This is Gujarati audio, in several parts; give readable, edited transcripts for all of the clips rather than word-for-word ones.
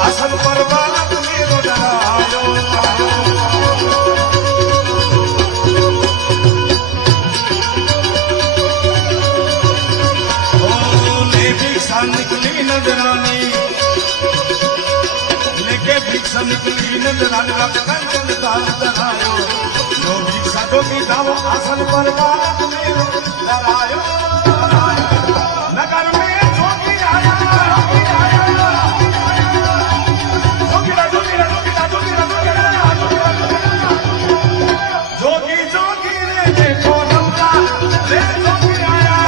आसन पर बालक मेरो डरायो भिक्षा निकली नजरानी लेके भिक्षा निकली नजरानी कंचन दाल डरायो जो भिक्षा जो भी दाओ आसन पर बालक मेरो डरायो नगर में जोगी आया जोगी जोगी रे देखो नमरा रे जोगी आया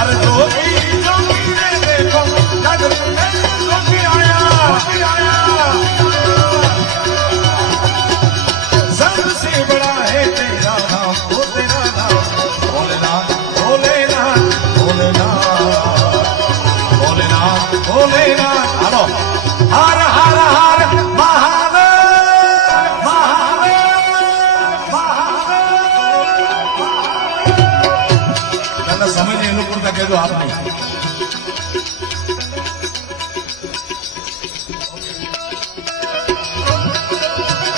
अरे जोगी जोगी रे देखो नगर में जोगी आया सबसे बड़ा है तेरा नाम वो तेरा नाम भोलेनाथ भोलेनाथ भोलेनाथ भोलेनाथ भोलेनाथ हेलो हर हर हर महादेव महादेव महादेव समय ने अनुकूल का कह दो आप नहीं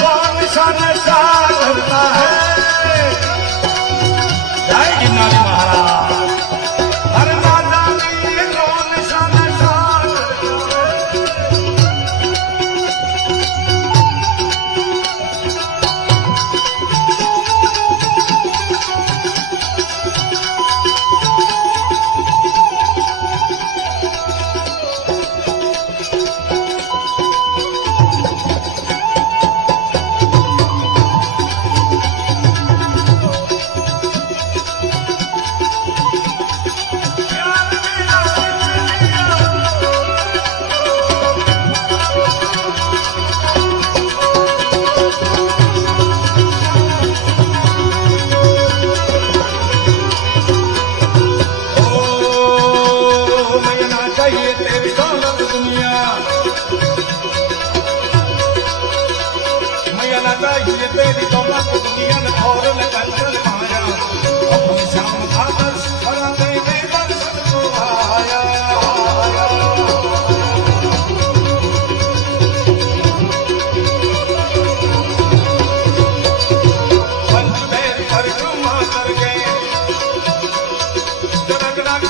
कौन सा नशा करता है जय गिरनारी महाराज हर दादा कौन सा नशा ये तेरी दौलत दुनिया ने और निकल पाया अपनी शाम खातर बड़ा देने दर्शन को आया पंचमेर परिक्रमा कर गए जनगणाग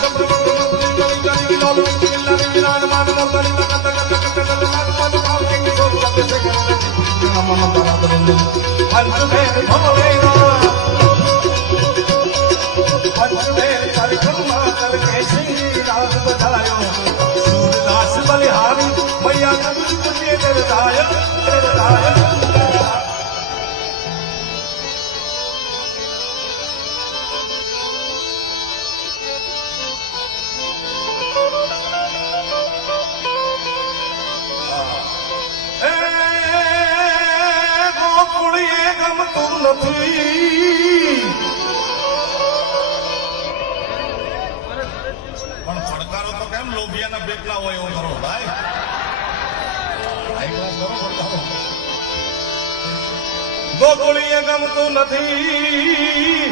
पंचमेर परिक्रमा करके श्री राज बधायो सूरदास बलिहारी मैया तुझे निर्दाय ગમતું નથી પણ પડકારો તો કેમ લોભિયાના બેટલા હોય એવું કરો ભાઈ હાઈ ક્લાસ કરો પડકારો ગોકુળીએ ગમતું નથી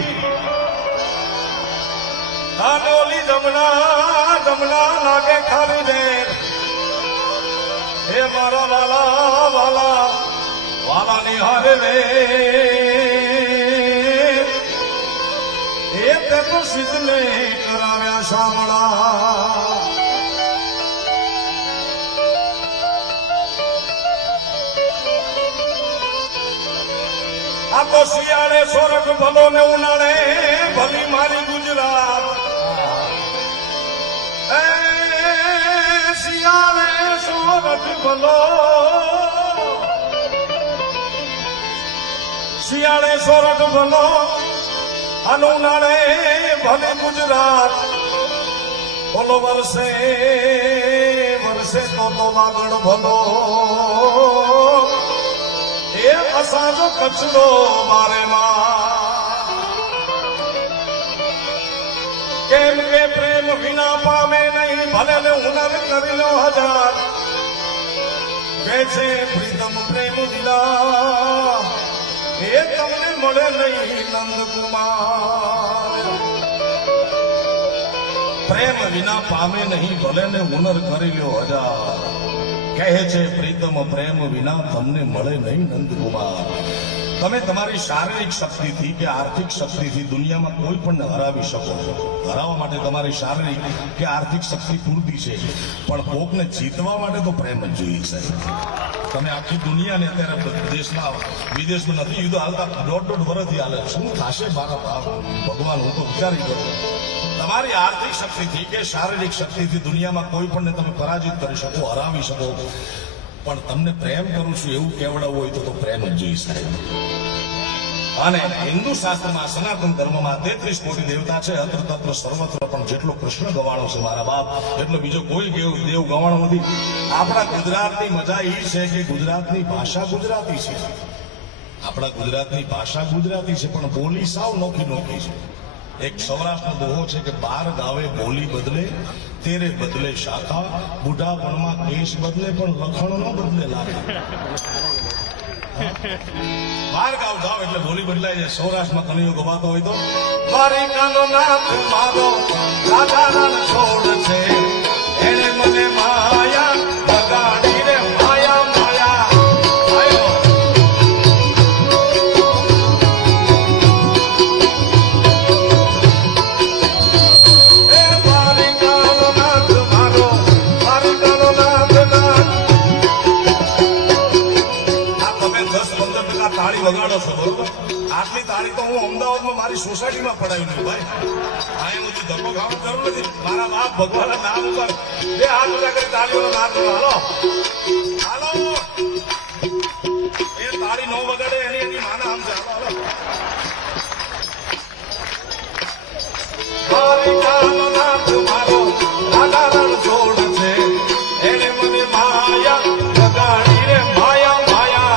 આડોલી જમના જમના લાગે ખાલી દે હે મારા વાલા વાલા વાલા નિહારે રે એ તે તો સિદ્ધને કરાવ્યા શામળા આ તો શિયાળે સોરઠ ભલો ને ઉનાળે ભલી મારી ગુજરાત એ શિયાળે સોરઠ ભલો શિયાળે સોરઠ ભલો અને ઉનાળે ભલે ગુજરાત બોલો વર્ષે વર્ષે તો વાગડ ભલો એ અસાજો કચરો મારે કેમ કે પ્રેમ વિના પામે નહીં ભલે ને હુનર કરી લો હજાર વેચે પ્રીતમ પ્રેમ વિના એ તમને મળે નહીં નંદકુમાર. પ્રેમ વિના પામે નહીં ભલે ને હુનર કરી લ્યો હજાર. કહે છે પ્રીતમ પ્રેમ વિના તમને મળે નહીં નંદકુમાર. તમે તમારી શારીરિક શક્તિથી કે આર્થિક શક્તિથી દુનિયામાં કોઈ પણ હરાવી શકો છો. હરાવવા માટે તમારી શારીરિક કે આર્થિક શક્તિ પૂરતી છે, પણ કોકને જીતવા માટે તો પ્રેમ જ જોઈએ સાહેબ. તમે આખી દુનિયાને અત્યારે દેશના વિદેશમાં નથી યુદ્ધ હાલતા, દોઢ વર્ષથી હાલે. શું થશે મારા બાપ ભગવાન, હું તો વિચારી કરું. તમારી આર્થિક શક્તિથી કે શારીરિક શક્તિથી દુનિયામાં કોઈ પણ તમે પરાજિત કરી શકો, હરાવી શકો, પણ તમને પ્રેમ કરું છું એવું કહેવડાવવું હોય તો પ્રેમ જ જોઈએ સાહેબ. અને હિન્દુ શાસ્ત્રમાં સનાતન ધર્મમાં 33 કોટી દેવતા છે, અત્ર તત્ર સર્વત્ર, પણ જેટલો કૃષ્ણ ગવાણો છે મારા બાપ એટલો બીજો કોઈ દેવ ગવાણો નથી. આપણા ગુજરાતની મજા એ છે કે ગુજરાતની ભાષા ગુજરાતી છે. આપણા ગુજરાતની ભાષા ગુજરાતી છે, પણ બોલી સાવ નોખી નોખી છે. એક સૌરાષ્ટ્રનો દોહો છે કે 12 ગાવે બોલી બદલે, તેરે બદલે શાખા, બુઢાપણમાં કેશ બદલે પણ લખણ ન બદલે લાખા. 12 ગાવ જાવ એટલે બોલી બદલાય છે. સૌરાષ્ટ્રમાં કનૈયો ગવાતો હોય તો દ્વારિકાનો નાથ મારો રાધા રણ છોડ છે, એને મને માયા લગાડી રે માયા માયા. તાળી વગાડો છો બરોબર, આટલી તાળી તો હું અમદાવાદમાં મારી સોસાયટીમાં પડાવી દઉં ભાઈ. અહીંયા હું ધક્કો ખાવ જરૂર નથી. મારા બાપ ભગવાનના નામ ઉપર 2 હાથ ઊંચા કરી તાળીઓનો નાદ કરો. હાલો હાલો, એ તાળી નો વગાડે એની માના આમ છે. હાલો હાલો, નાથ મારો રાધા રણ છોડ છે, એને મને માયા લગાડી રે માયા માયા.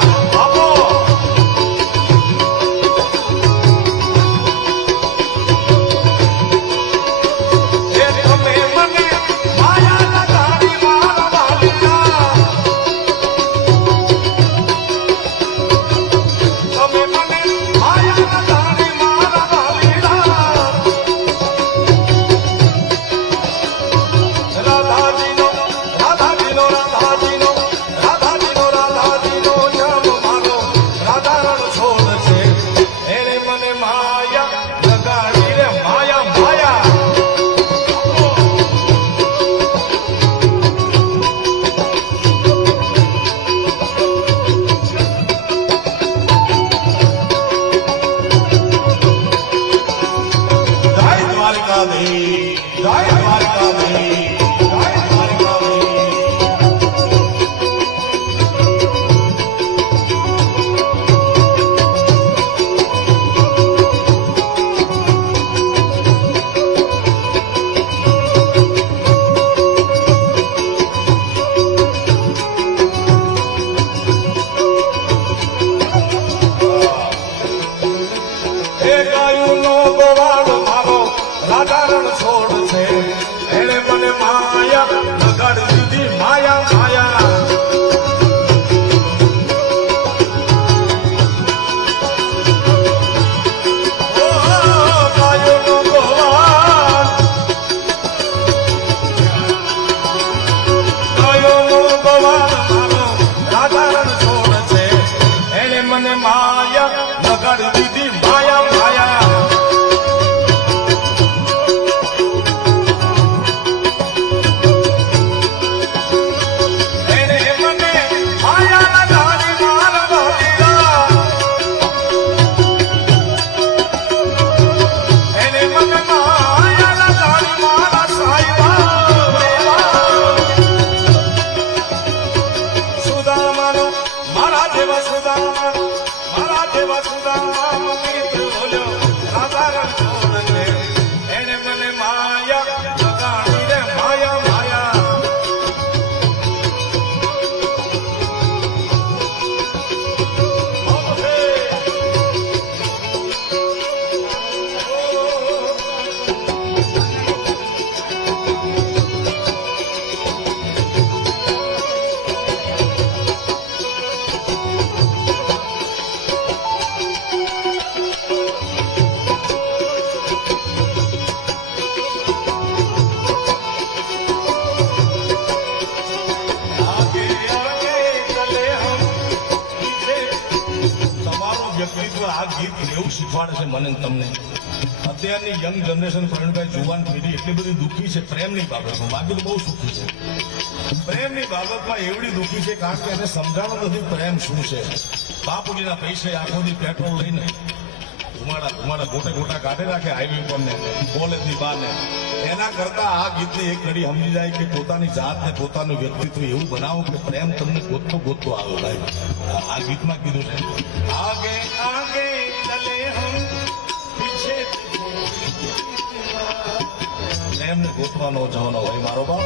આ ગીત એવું શીખવાડે છે મને ને તમને. અત્યારની યંગ જનરેશન પ્રવીણભાઈ જુવાન પેઢી એટલી બધી દુઃખી છે પ્રેમની બાબતમાં, બાકી તો બહુ સુખી છે. પ્રેમની બાબતમાં એવડી દુઃખી છે કારણ કે એને સમજાણો નથી પ્રેમ શું છે. બાપુજીના પૈસે આખો દી પેટ્રોલ લઈને ધુમાડા ગોટા કાઢી રાખે હાઈવે પર ને કોલેજની બહાર ને. એના કરતા આ ગીતની એક ઘડી સમજી જાય કે પોતાની જાત ને પોતાનું વ્યક્તિત્વ એવું બનાવો કે પ્રેમ તમને ગોતતો આવે ભાઈ. આ ગીતમાં કીધું છે આગે આગે ચલે હમ પીછે પ્રેમને ગોતવાનો જવાનો ભાઈ મારો બાપ.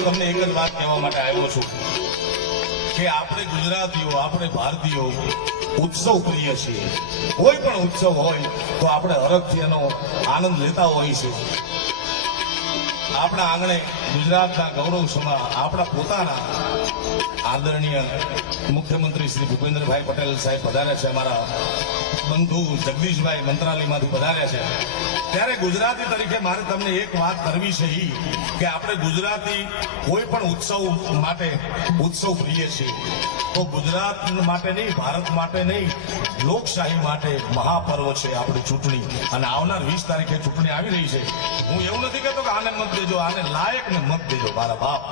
તમને એક જ વાત કહેવા માટે આવ્યો છું કે આપણે ગુજરાતીઓ, આપણે ભારતીયો ઉત્સવ પ્રિય છીએ. કોઈ પણ ઉત્સવ હોય તો આપણે હરખથી એનો આનંદ લેતા હોઈએ છીએ. આપણા આંગણે ગુજરાતના ગૌરવ સમા આપણા પોતાના આદરણીય મુખ્યમંત્રી શ્રી ભૂપેન્દ્રભાઈ પટેલ સાહેબ પધાર્યા છે. અમારા બંધુ જગદીશભાઈ મંત્રાલયમાંથી પધાર્યા છે. ત્યારે ગુજરાતી તરીકે મારે તમને એક વાત કરવી છે કે આપણે ગુજરાતી કોઈ પણ ઉત્સવ માટે ઉત્સવ પ્રિય છીએ તો ગુજરાત માટે નહીં, ભારત માટે નહીં, લોકશાહી માટે મહાપર્વ છે આપણી ચૂંટણી. અને આવનાર 20 તારીખે ચૂંટણી આવી રહી છે. હું એવું નથી કહેતો કે આને મત દેજો, આને લાયકને મત દેજો મારા બાપ,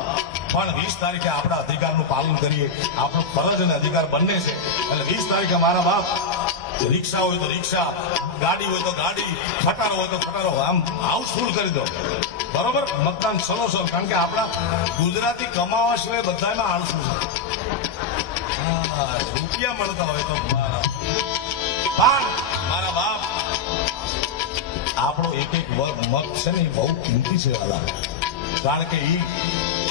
પણ 20 તારીખે આપણા અધિકારનું પાલન કરીએ. આપણો ફરજ અને અધિકાર બંને છે. એટલે 20 તારીખે મારા બાપ રિક્ષા હોય તો રિક્ષા, ગાડી હોય તો ગાડી, ખટારો હોય તો ખટારો, આમ હાઉસફુલ કરી દો. બરોબર, મતદાન સલોસર. કારણ કે આપણા ગુજરાતી કમાવા સિવાય બધામાં આળસુ છે. રૂપિયા મળતા હોય તો મારા બાપ આપણો એક મત છે ને બહુ કિંમતી છે વાલા. કારણ કે ઈ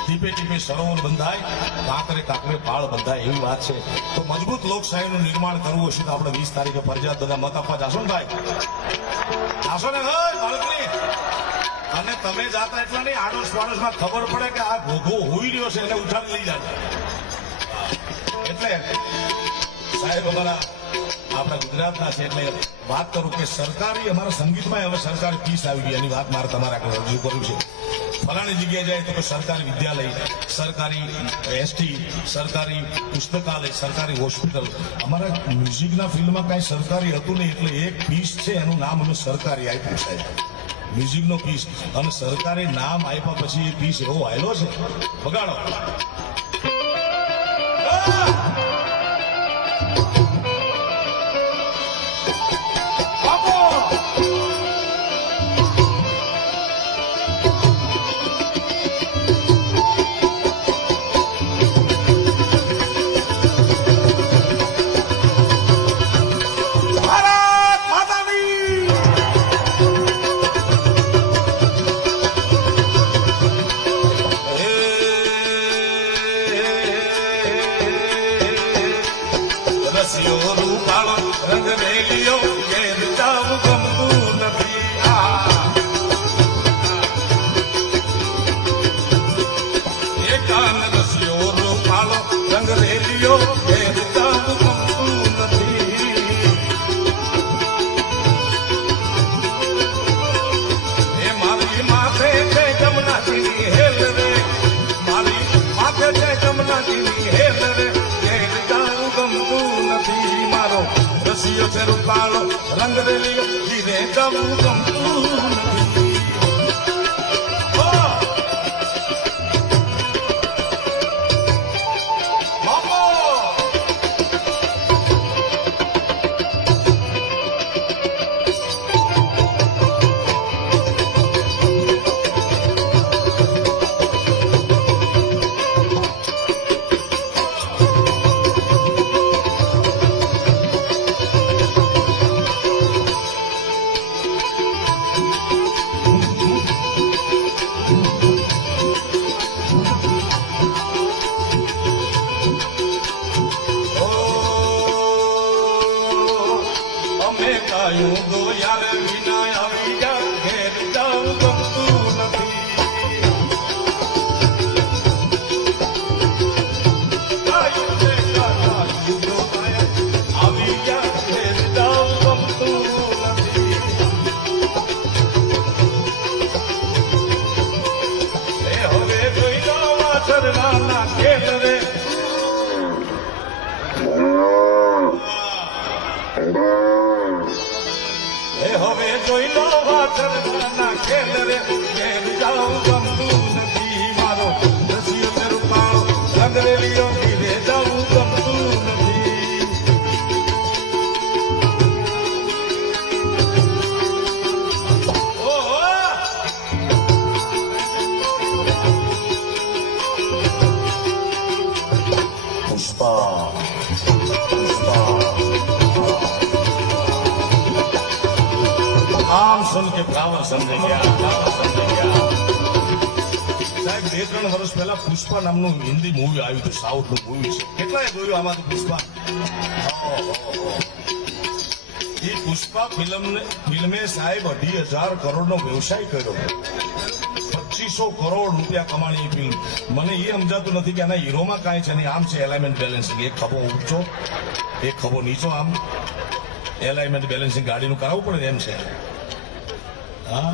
ટીપે ટીપે સરોવર બંધાય, કાંકરે કાંકરે પાળ બંધાય એવી વાત છે. તો મજબૂત લોકશાહીનું નિર્માણ કરવું હશે તો આપણે 20 તારીખે ફરજિયાત બધા મત આપવા જાશો ને ભાઈ? જાશો ને બાળકની? અને તમે જાતા એટલા નહીં, આડોશ પાડોશમાં ખબર પડે કે આ ઘોઘો હોઈ રહ્યો છે એને ઉઠાડી લઈ જાય. એટલે સાહેબ અમારા આપણા ગુજરાતના છે એટલે વાત કરું કે સરકારી અમારા સંગીતમાં હવે સરકારી ફીસ આવી ગઈ. એની વાત મારે તમારા આગળ રજૂ કરવી છે. ફલાણી જગ્યાએ જાય તો સરકારી વિદ્યાલય, સરકારી એસટી, સરકારી પુસ્તકાલય, સરકારી હોસ્પિટલ. અમારા મ્યુઝિકના ફિલ્ડમાં કાંઈ સરકારી હતું નહીં એટલે એક ફીસ છે એનું નામ અમે સરકારી આપ્યું સાહેબ, મ્યુઝિકનો ફીસ. અને સરકારી નામ આપ્યા પછી એ ફીસ એવો આવેલો છે બગાડો. રૂપાળો રંગ રેલીઓ ધીરે જવું ગમતું નથી. મેં ગાયું તો યાર વિના આવી જા ઘેર જાઉં ગમતું નથી. ગાયું મેં ગાયું તો યાર આવી જા ઘેર જાઉં ગમતું નથી. એ હવે જોઈ લો વાછરડા ના ખેલ રે. એ હવે જોઈ લો વાછરડાના ખેલ રે. ઘેર જાઉં ગમતું નથી. મારો રસિયો ને રૂપાળો રંગરેલીઓ ઘીરે જાઉં ગમતું નથી. ઓહો! પુષ્પા આમ સુન કે ફ્લાવર સમજે ગયા. સાહેબ 2-3 વર્ષ પહેલા પુષ્પા નામનું હિન્દી મૂવી આવ્યું હતું. સાઉથ નું મૂવી છે. કેટલાય જોયું આમાં પુષ્પા? એ પુષ્પા ફિલ્મે સાહેબ 2,500 કરોડનો વ્યવસાય કર્યો. 2500 કરોડ રૂપિયા કમાણી એ ફિલ્મ. મને એ સમજાતું નથી કે આના હીરોમાં કાંઈ છે નહીં. આમ છે એલાઇનમેન્ટ બેલેન્સિંગ. એક ખભો ઊંચો એક ખભો નીચો. આમ એલાઇનમેન્ટ બેલેન્સિંગ ગાડીનું કરાવવું પડે એમ છે. હા,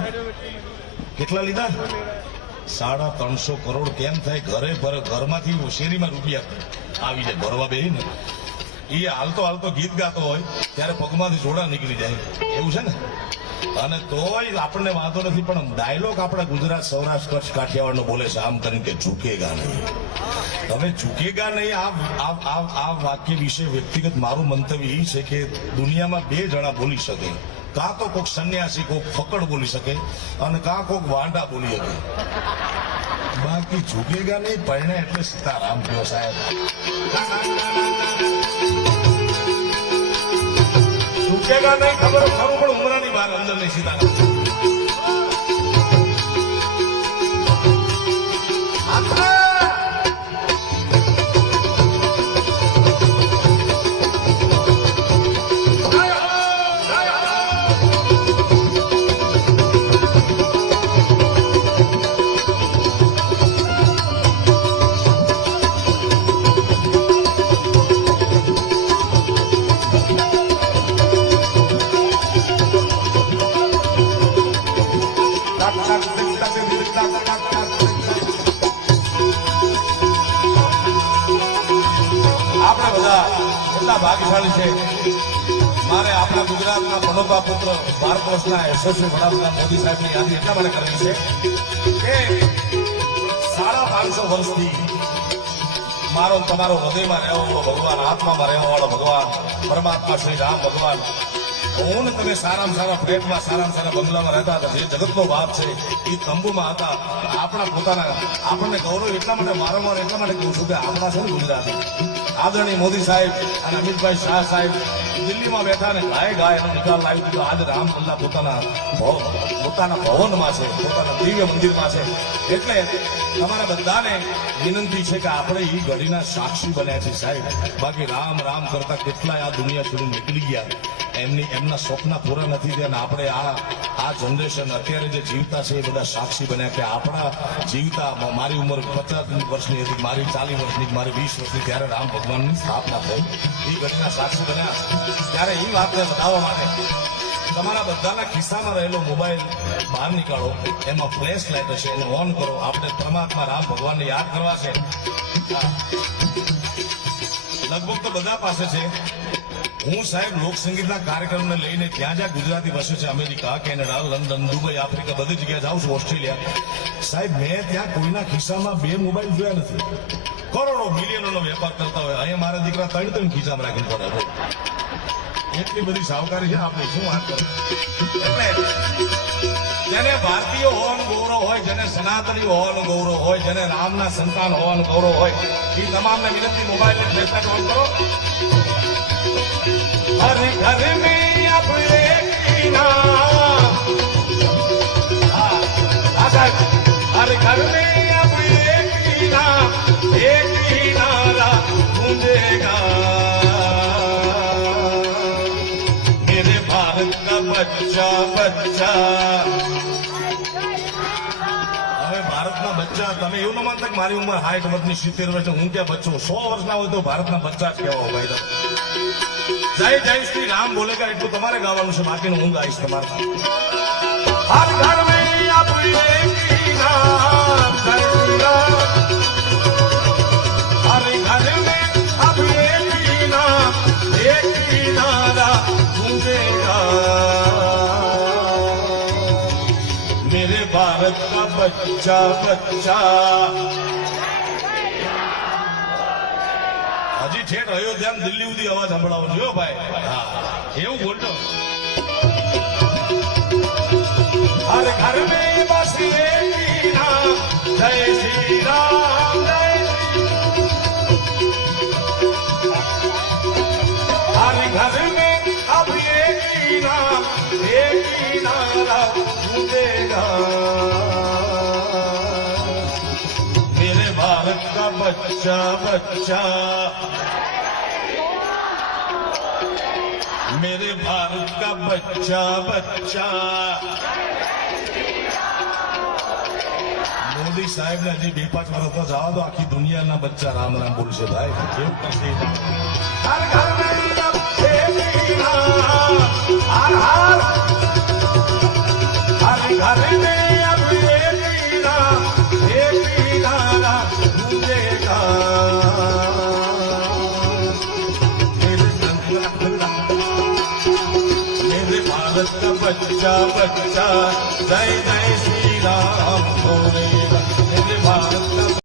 કેટલા લીધા? 350 કરોડ. કેમ થાય? ઘરમાંથી શેરીમાં રૂપિયા આવી જાય ભરવા બેહી ને. એ હાલતો ગીત ગાતો હોય ત્યારે પગમાંથી જોડા નીકળી જાય એવું છે ને. અને તોય આપણને વાંધો નથી. પણ ડાયલોગ આપણા ગુજરાત સૌરાષ્ટ્ર કચ્છ કાઠિયાવાડનો બોલે છે આમ કરીને કે ઝૂકેગા નહીં. હવે ઝૂકેગા નહીં આ વાક્ય વિશે વ્યક્તિગત મારું મંતવ્ય એ છે કે દુનિયામાં 2 જણા બોલી શકે. કાં તો કોઈક સંન્યાસી કોઈક ફકડ બોલી શકે અને કાં કોઈક વાંડા બોલી શકે. બાકી ઝૂકેગા નહીં. પરણે એટલે સીતારામ કયો સાહેબ. ઝૂકેગા નહીં ખબર ખરું પણ ઉમરાની બહાર અંદર નહીં. સીતારામ આપણે બધા એટલા ભાગ્યશાળી છે. મારે આપણા ગુજરાતના મનોભા પુત્ર ભારત વર્ષના યશસ્વી વડાપ્રધાન મોદી સાહેબની યાદી એટલા માટે કરવી છે કે 550 વર્ષથી મારો તમારો હૃદયમાં રહેવા વાળો ભગવાન, આત્મામાં રહેવા વાળો ભગવાન પરમાત્મા શ્રી રામ ભગવાન, હું ને તમે સારામાં સારા ફ્લેટમાં સારામાં સારા બંગલામાં રહેતા હતા. જે જગતનો બાપ છે એ તંબુમાં હતા. આપણા પોતાના આપણને ગૌરવ એટલા માટે વારંવાર એટલા માટે કહું છું કે આપણા છે ને ગુજરાત આદરણીય મોદી સાહેબ અને અમિતભાઈ શાહ સાહેબ દિલ્હીમાં બેઠા ને ગાય એનો નિકાલ લાવી દીધો. આજે રામલલ્લા પોતાના ભવનમાં છે, પોતાના દિવ્ય મંદિરમાં છે. એટલે તમારા બધાને વિનંતી છે કે આપણે એ ઘડીના સાક્ષી બન્યા છે સાહેબ. બાકી રામ રામ કરતા કેટલાય આ દુનિયા છોડી નીકળી ગયા. એમના સ્વપ્ન પૂરા નથી થયા. આપણે આ જનરેશન અત્યારે જે જીવતા છે એ બધા સાક્ષી બન્યા કે આપણા જીવતા. મારી ઉંમર 50 વર્ષની હતી, મારી 40 વર્ષની, મારી 20 વર્ષની ત્યારે રામ ભગવાનની સ્થાપના થઈ. એ ઘટના સાક્ષી બન્યા. ત્યારે એ વાતને બતાવવા માટે તમારા બધાના ખિસ્સામાં રહેલો મોબાઈલ બહાર નીકાળો. એમાં ફ્લેશ લાઇટ હશે, એને ઓન કરો. આપણે પરમાત્મા રામ ભગવાનને યાદ કરવા છે. લગભગ તો બધા પાસે છે. હું સાહેબ લોકસંગીતના કાર્યક્રમને લઈને જ્યાં જ્યાં ગુજરાતી વસે છે, America, Canada, London, Dubai, Africa, બધી જગ્યાએ જાઉં છું, ઓસ્ટ્રેલિયા. સાહેબ મેં ત્યાં કોઈના ખિસ્સામાં 2 મોબાઈલ જોયા નથી. કરોડો મિલિયનોનો વેપાર કરતા હોય. અહીંયા મારા દીકરા 3 ખિસ્સામાં રાખીને પડે. એટલી બધી સાવકારી છે આપણે શું વાત કરીએ. એટલે જેને ભારતીય હોવાનું ગૌરવ હોય, જેને સનાતની હોવાનું ગૌરવ હોય, જેને રામના સંતાન હોવાનું ગૌરવ હોય, એ તમામને વિનંતી મોબાઈલ ફ્લેશલાઇટ ઓન કરો. हर घर में अपने हर घर में अपने एक ही नारा गूंजेगा मेरे भारत भारत का बच्चा बच्चा હવે ભારતના બચ્ચા તમે એવું ન માનતા કે મારી ઉંમર 60 વર્ષની 70 વર્ષની હું ક્યાં બચ્ચો 100 વર્ષના હોય તો ભારતના બચ્ચા જ કહેવાય ભાઈ તમે જય જય શ્રી રામ બોલેગા એટલું તમારે ગાવાનું છે બાકીનું હું ગાઈશ તમારે હર ઘર મેં આપણી એકી નામ જય શ્રી રામ हर घर में अब एक ही नाम एक ही नारा गूंजेगा मेरे भारत का बच्चा बच्चा હજી ઠેઠ અયોધ્યા દિલ્હી સુધી અવાજ સંભળાવો છો ભાઈ હા એવું બોલતો हर घर में बस एक ही नाम जय श्री राम जय हर घर में अब एक ही नाम एक ही नारा गूंजेगा मेरे भारत का बच्चा बच्चा मेरे भारत का बच्चा बच्चा મોદી સાહેબ ને હજી 2-5 વર્ષ જવા દો આખી દુનિયાના બચ્ચા રામ રામ બોલશે ભાઈ કેવું કરશે હર ઘર મેં अब एक ही नाम हर हर हर घर में अब एक ही नाम एक ही नारा गूंजेगा मेरे भारत का बच्चा बच्चा जय जय श्री राम बोलेगा मेरे भारत का